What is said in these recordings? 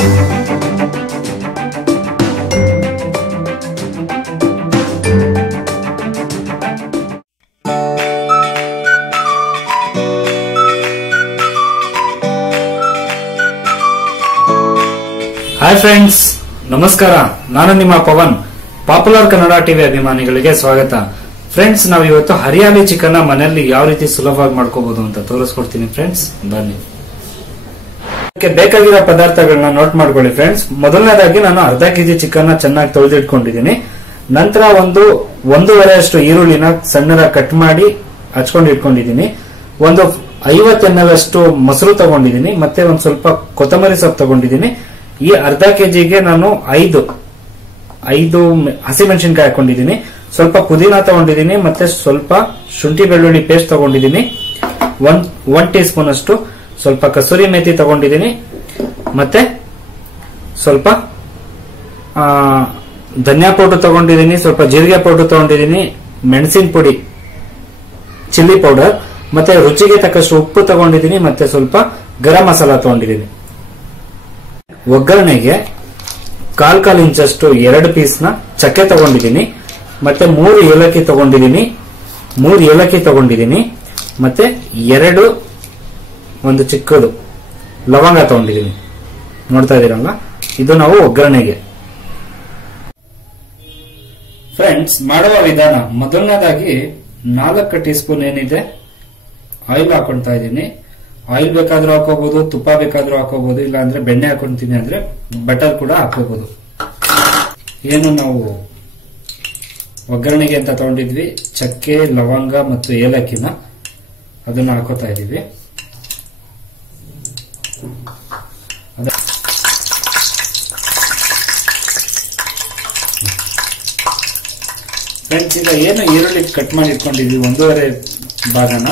Hi friends, ನಮಸ್ಕಾರ. ನಾನು ನಿಮ್ಮ ಪವನ್. ಪಾಪ್ಯುಲರ್ ಕನ್ನಡ ಟಿವಿ ಅಭಿಮಾನಿಗಳಿಗೆ ಸ್ವಾಗತ. ಫ್ರೆಂಡ್ಸ್, ನಾವು ಇವತ್ತು ಹರಿಯಾಲಿ ಚಿಕನ್ ಮನೆಯಲ್ಲಿ ಯಾವ ರೀತಿ ಸುಲಭವಾಗಿ ಮಾಡ್ಕೋಬಹುದು ಅಂತ ತೋರಿಸ್ಕೊಡ್ತೀನಿ ಫ್ರೆಂಡ್ಸ್. ಬನ್ನಿ. ಇದಕ್ಕೆ ಬೇಕಾಗಿರೋ ಪದಾರ್ಥಗಳನ್ನ ನೋಟ್ ಮಾಡ್ಕೊಳ್ಳಿ ಫ್ರೆಂಡ್ಸ್. ಮೊದಲನೇದಾಗಿ ನಾನು ಅರ್ಧ ಕೆಜಿ ಚಿಕನ್ ಚೆನ್ನಾಗಿ ತೊಳೆದಿಟ್ಕೊಂಡಿದ್ದೀನಿ. ನಂತರ ಒಂದೂವರೆ ಅಷ್ಟು ಈರುಳ್ಳಿನ ಸಣ್ಣದಾಗಿ ಕಟ್ ಮಾಡಿ ಹಚ್ಕೊಂಡು ಇಟ್ಕೊಂಡಿದ್ದೀನಿ. ಒಂದು 50 ml ಅಷ್ಟು ಮೊಸರು ತಗೊಂಡಿದ್ದೀನಿ. ಮತ್ತೆ ಒಂದು ಸ್ವಲ್ಪ ಕೊತ್ತಂಬರಿ ಸೊಪ್ಪು ತಗೊಂಡಿದ್ದೀನಿ. ಈ ಅರ್ಧ ಕೆಜಿಗೆ ನಾನು 5 ಹಸಿಮೆಣಸಿನಕಾಯಿ ಹಾಕೊಂಡಿದ್ದೀನಿ. ಸ್ವಲ್ಪ ಪುದೀನ ತಗೊಂಡಿದ್ದೀನಿ. ಮತ್ತೆ ಸ್ವಲ್ಪ ಶುಂಠಿ ಬೆಳ್ಳುಳ್ಳಿ ಪೇಸ್ಟ್ ತಗೊಂಡಿದ್ದೀನಿ. 1 ಟೀ ಸ್ಪೂನ್ ಅಷ್ಟು ಸ್ವಲ್ಪ ಕಸೂರಿ ಮೇಥಿ ತಗೊಂಡಿದ್ದೀನಿ. ಮತ್ತೆ ಸ್ವಲ್ಪ ಧನಿಯಾ ಪೌಡರ್ ತಗೊಂಡಿದ್ದೀನಿ. ಸ್ವಲ್ಪ ಜೀರಿಗೆ ಪೌಡರ್ ತಗೊಂಡಿದ್ದೀನಿ. ಮೆಣಸಿನ ಪುಡಿ, ಚಿಲ್ಲಿ ಪೌಡರ್, ಮತ್ತೆ ರುಚಿಗೆ ತಕ್ಕಷ್ಟು ಉಪ್ಪು ತಗೊಂಡಿದ್ದೀನಿ. ಮತ್ತೆ ಸ್ವಲ್ಪ ಗರಂ ಮಸಾಲ ತಗೊಂಡಿದ್ದೀನಿ. ಒಗ್ಗರಣೆಗೆ ಕಾಲ್ ಇಂಚಷ್ಟು 2 ಪೀಸ್ನ ಚಕ್ಕೆ ತಗೊಂಡಿದ್ದೀನಿ. ಮತ್ತೆ 3 ಏಲಕ್ಕಿ ತಗೊಂಡಿದ್ದೀನಿ. ಮತ್ತೆ 2 ಒಂದು ಚಿಕ್ಕದು ಲವಂಗ ತಗೊಂಡಿದ್ದೀನಿ. ನೋಡ್ತಾ ಇದೀರಲ್ಲ, ಇದು ನಾವು ಒಗ್ಗರಣೆಗೆ. ಫ್ರೆಂಡ್ಸ್, ಮಾಡುವ ವಿಧಾನ: ಮೊದಲನೇದಾಗಿ 4 ಟೀ ಸ್ಪೂನ್ ಏನಿದೆ ಆಯಿಲ್ ಹಾಕೊಳ್ತಾ ಇದ್ದೀನಿ. ಆಯಿಲ್ ಬೇಕಾದ್ರೂ ಹಾಕೋಬಹುದು, ತುಪ್ಪ ಬೇಕಾದ್ರೂ ಹಾಕೋಬಹುದು, ಇಲ್ಲ ಅಂದ್ರೆ ಬೆಣ್ಣೆ ಹಾಕೊಂತೀನಿ ಅಂದ್ರೆ ಬಟರ್ ಕೂಡ ಹಾಕೋಬಹುದು. ಏನು ನಾವು ಒಗ್ಗರಣೆಗೆ ಅಂತ ತಗೊಂಡಿದ್ವಿ, ಚಕ್ಕೆ, ಲವಂಗ ಮತ್ತು ಏಲಕ್ಕಿನ ಅದನ್ನ ಹಾಕೋತಾ ಇದೀವಿ. ಫ್ರೆಂಡ್ಸ್, ಈಗ ಏನು ಈರುಳ್ಳಿ ಕಟ್ ಮಾಡಿ ಇಟ್ಕೊಂಡಿದ್ವಿ 1.5 ಭಾಗನ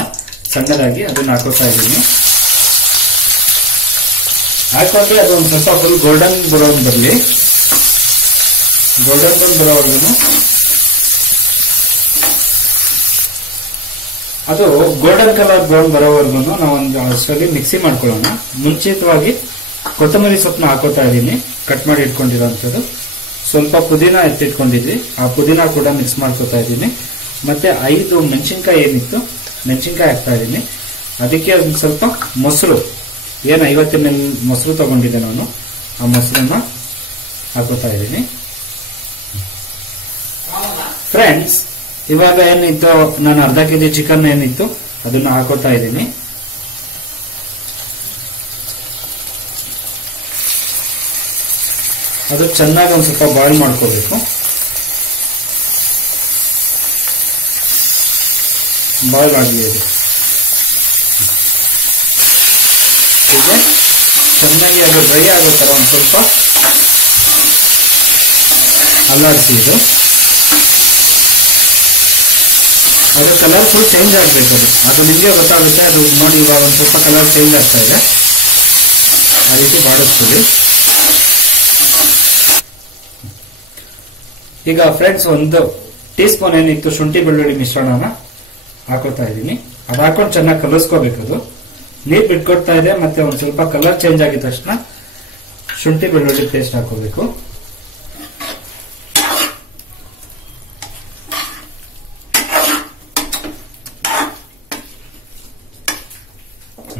ಸಣ್ಣದಾಗಿ, ಅದನ್ನ ಹಾಕೋತಾ ಇದ್ದೀನಿ. ಹಾಕೊಂಡ್ರೆ ಅದೊಂದು ಸ್ವಲ್ಪ ಫುಲ್ ಗೋಲ್ಡನ್ ಬ್ರೌನ್ ಬರಲಿ. ಗೋಲ್ಡನ್ ಬ್ರೌನ್ ಬರೋವರೆಗೂ ಅದು ಗೋಲ್ಡನ್ ಕಲರ್ ಬ್ರೌನ್ ಬರೋವರೆಗೂ ನಾವು ಒಂದು ಅಷ್ಟರಲ್ಲಿ ಮಿಕ್ಸಿ ಮಾಡ್ಕೊಳ್ಳೋಣ. ಮುಂಚಿತವಾಗಿ ಕೊತ್ತಂಬರಿ ಸೊಪ್ಪನ್ನ ಹಾಕೋತಾ ಇದ್ದೀನಿ, ಕಟ್ ಮಾಡಿ ಇಟ್ಕೊಂಡಿರೋಂಥದ್ದು. ಸ್ವಲ್ಪ ಪುದೀನ ಎತ್ತಿಟ್ಕೊಂಡಿದ್ವಿ, ಆ ಪುದೀನ ಕೂಡ ಮಿಕ್ಸ್ ಮಾಡ್ಕೋತಾ ಇದ್ದೀನಿ. ಮತ್ತೆ 5 ಮೆಣಸಿನ್ಕಾಯಿ ಏನಿತ್ತು, ಮೆಣಸಿನ್ಕಾಯಿ ಹಾಕ್ತಾ ಇದ್ದೀನಿ. ಅದಕ್ಕೆ ಒಂದು ಸ್ವಲ್ಪ ಮೊಸರು, ಏನು 50 ml ಮೊಸರು ತಗೊಂಡಿದ್ದೆ ನಾನು, ಆ ಮೊಸರನ್ನ ಹಾಕೋತಾ ಇದ್ದೀನಿ. ಫ್ರೆಂಡ್ಸ್, ಇವಾಗ ಏನಿತ್ತು, ನಾನು ಅರ್ಧ ಕೆಜಿ ಚಿಕನ್ ಏನಿತ್ತು ಅದನ್ನ ಹಾಕೋತಾ ಇದ್ದೀನಿ. ಅದು ಚೆನ್ನಾಗಿ ಒಂದು ಸ್ವಲ್ಪ ಬಾಯ್ಲ್ ಮಾಡ್ಕೋಬೇಕು. ಬಾಯ್ಲ್ ಆಗಲಿ ಅದು. ಹೀಗೆ ಚೆನ್ನಾಗಿ ಅದು ಡ್ರೈ ಆಗೋ ತರ ಒಂದು ಸ್ವಲ್ಪ ಅಲ್ಲಾಡಿಸಿ. ಇದು ಅದು ಕಲರ್ ಫುಲ್ ಚೇಂಜ್ ಆಗಬೇಕು. ಅದು ನಿಮಗೆ ಗೊತ್ತಾಗುತ್ತೆ. ಅದು ನೋಡಿ, ಇವಾಗ ಒಂದು ಸ್ವಲ್ಪ ಕಲರ್ ಚೇಂಜ್ ಆಗ್ತಾ ಇದೆ. ಆ ರೀತಿ ಬಾಡಿಸ್ತೀವಿ. ಈಗ ಫ್ರೆಂಡ್ಸ್, 1 ಟೀ ಸ್ಪೂನ್ ಏನಿತ್ತು ಶುಂಠಿ ಬೆಳ್ಳುಳ್ಳಿ ಮಿಶ್ರಣನ ಹಾಕೋತಾ ಇದ್ದೀನಿ. ಅದು ಹಾಕೊಂಡು ಚೆನ್ನಾಗಿ ಕಲಿಸ್ಕೋಬೇಕು. ಅದು ನೀರು ಬಿಟ್ಕೊಡ್ತಾ ಇದೆ. ಮತ್ತೆ ಒಂದು ಸ್ವಲ್ಪ ಕಲರ್ ಚೇಂಜ್ ಆಗಿದ ತಕ್ಷಣ ಶುಂಠಿ ಬೆಳ್ಳುಳ್ಳಿ ಪೇಸ್ಟ್ ಹಾಕೋಬೇಕು.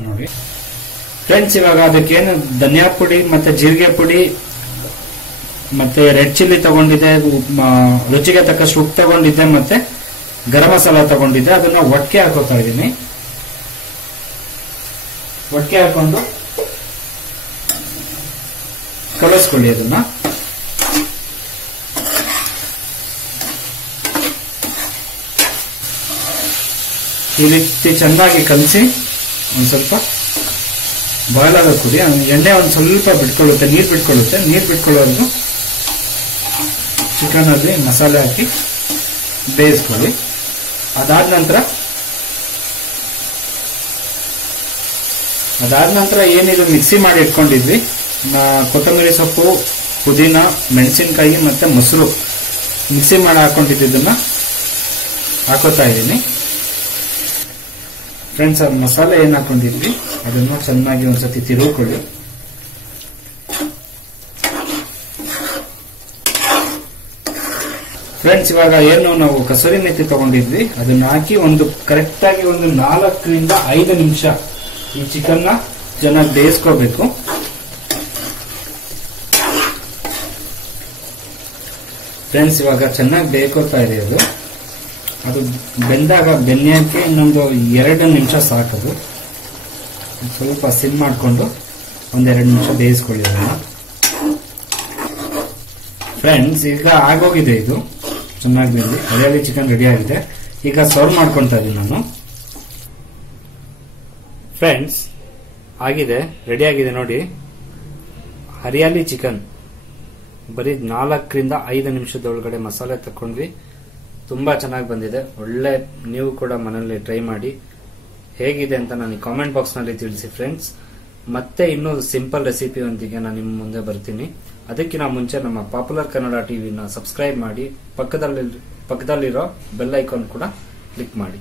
ನೋಡಿ ಫ್ರೆಂಡ್ಸ್, ಇವಾಗ ಅದಕ್ಕೇನು ಧನಿಯಾ ಪುಡಿ ಮತ್ತೆ ಜೀರಿಗೆ ಪುಡಿ ಮತ್ತೆ ರೆಡ್ ಚಿಲ್ಲಿ ತಗೊಂಡಿದ್ದೆ, ರುಚಿಗೆ ತಕ್ಕಷ್ಟು ಉಪ್ಪು ತಗೊಂಡಿದ್ದೆ, ಮತ್ತೆ ಗರಂ ಮಸಾಲ ತಗೊಂಡಿದ್ದೆ. ಅದನ್ನ ಒಟ್ಟಿಗೆ ಹಾಕೋತಾ ಇದ್ದೀನಿ. ಒಟ್ಟಿಗೆ ಹಾಕೊಂಡು ಕಲಿಸ್ಕೊಳ್ಳಿ. ಅದನ್ನ ಈ ರೀತಿ ಚೆನ್ನಾಗಿ ಕಲಸಿ ಒಂದ್ ಸ್ವಲ್ಪ ಬಾಯ್ಲ್ ಆಗೋ ಕುಡಿ. ಎಣ್ಣೆ ಒಂದ್ ಸ್ವಲ್ಪ ಬಿಟ್ಕೊಳ್ಳುತ್ತೆ, ನೀರು ಬಿಟ್ಕೊಳ್ಳುತ್ತೆ. ನೀರು ಬಿಟ್ಕೊಳ್ಳೋದು ಚಿಕನ್ ಅಲ್ಲಿ ಮಸಾಲೆ ಹಾಕಿ ಬೇಯಿಸ್ಕೊಳ್ಳಿ. ಅದಾದ ನಂತರ ಏನಿದು ಮಿಕ್ಸಿ ಮಾಡಿ ಇಟ್ಕೊಂಡಿದ್ವಿ, ಕೊತ್ತಂಬರಿ ಸೊಪ್ಪು, ಪುದೀನ, ಮೆಣಸಿನಕಾಯಿ ಮತ್ತೆ ಮೊಸರು ಮಿಕ್ಸಿ ಮಾಡಿ ಹಾಕೊಂಡಿದ್ದನ್ನ ಹಾಕೋತಾ ಇದ್ದೀನಿ. ಫ್ರೆಂಡ್ಸ್, ಆ ಮಸಾಲೆ ಏನ್ ಹಾಕೊಂಡಿದ್ವಿ ಅದನ್ನು ಚೆನ್ನಾಗಿ ಒಂದ್ಸತಿ ತಿರುಗಿಕೊಳ್ಳಿ. ಫ್ರೆಂಡ್ಸ್, ಇವಾಗ ಏನು ನಾವು ಕಸೂರಿ ಮೆಥಿ ತಗೊಂಡಿದ್ವಿ ಅದನ್ನ ಹಾಕಿ ಒಂದು ಕರೆಕ್ಟ್ ಆಗಿ ಒಂದು 4 ರಿಂದ 5 ನಿಮಿಷ ಈ ಚಿಕನ್ ನ ಚೆನ್ನಾಗಿ ಬೇಯಿಸ್ಕೋಬೇಕು. ಫ್ರೆಂಡ್ಸ್, ಇವಾಗ ಚೆನ್ನಾಗಿ ಬೇಯ್ಕೋತಾ ಇದೆ ಅದು ಬೆಂದಾಗ ಬೆನ್ನೆಯಕ್ಕೆ ಇನ್ನೊಂದು 2 ನಿಮಿಷ ಸಾಕದು. ಸ್ವಲ್ಪ ಸಿಮ್ ಮಾಡಿಕೊಂಡು 1-2 ನಿಮಿಷ ಬೇಯಿಸ್ಕೊಳ್ಳಿ ಅದನ್ನ. ಫ್ರೆಂಡ್ಸ್, ಈಗ ಆಗೋಗಿದೆ, ಇದು ಚೆನ್ನಾಗಿ ಬೆಂದಿ ಹರಿಯಾಳಿ ಚಿಕನ್ ರೆಡಿ ಆಗಿದೆ. ಈಗ ಸರ್ವ್ ಮಾಡ್ಕೊತಾ ಇದ್ದೀನಿ ನಾನು. ಫ್ರೆಂಡ್ಸ್, ಆಗಿದೆ, ರೆಡಿ ಆಗಿದೆ ನೋಡಿ. ಹರಿಯಾಳಿ ಚಿಕನ್ ಬರೀ 4 ರಿಂದ 5 ನಿಮಿಷದೊಳಗಡೆ ಮಸಾಲೆ ತಕೊಂಡ್ವಿ. ತುಂಬಾ ಚೆನ್ನಾಗಿ ಬಂದಿದೆ. ಒಳ್ಳೆ, ನೀವು ಕೂಡ ಮನೆಯಲ್ಲಿ ಟ್ರೈ ಮಾಡಿ. ಹೇಗಿದೆ ಅಂತ ನನಗೆ ಕಾಮೆಂಟ್ ಬಾಕ್ಸ್ ನಲ್ಲಿ ತಿಳಿಸಿ ಫ್ರೆಂಡ್ಸ್. ಮತ್ತೆ ಇನ್ನೂ ಸಿಂಪಲ್ ರೆಸಿಪಿಯೊಂದಿಗೆ ನಾನು ನಿಮ್ಮ ಮುಂದೆ ಬರ್ತೀನಿ. ಅದಕ್ಕಿಂತ ಮುಂಚೆ ನಮ್ಮ ಪಾಪ್ಯುಲರ್ ಕನ್ನಡ ಟಿವಿನ ಸಬ್ಸ್ಕ್ರೈಬ್ ಮಾಡಿ, ಪಕ್ಕದಲ್ಲಿರೋ ಬೆಲ್ ಐಕಾನ್ ಕೂಡ ಕ್ಲಿಕ್ ಮಾಡಿ.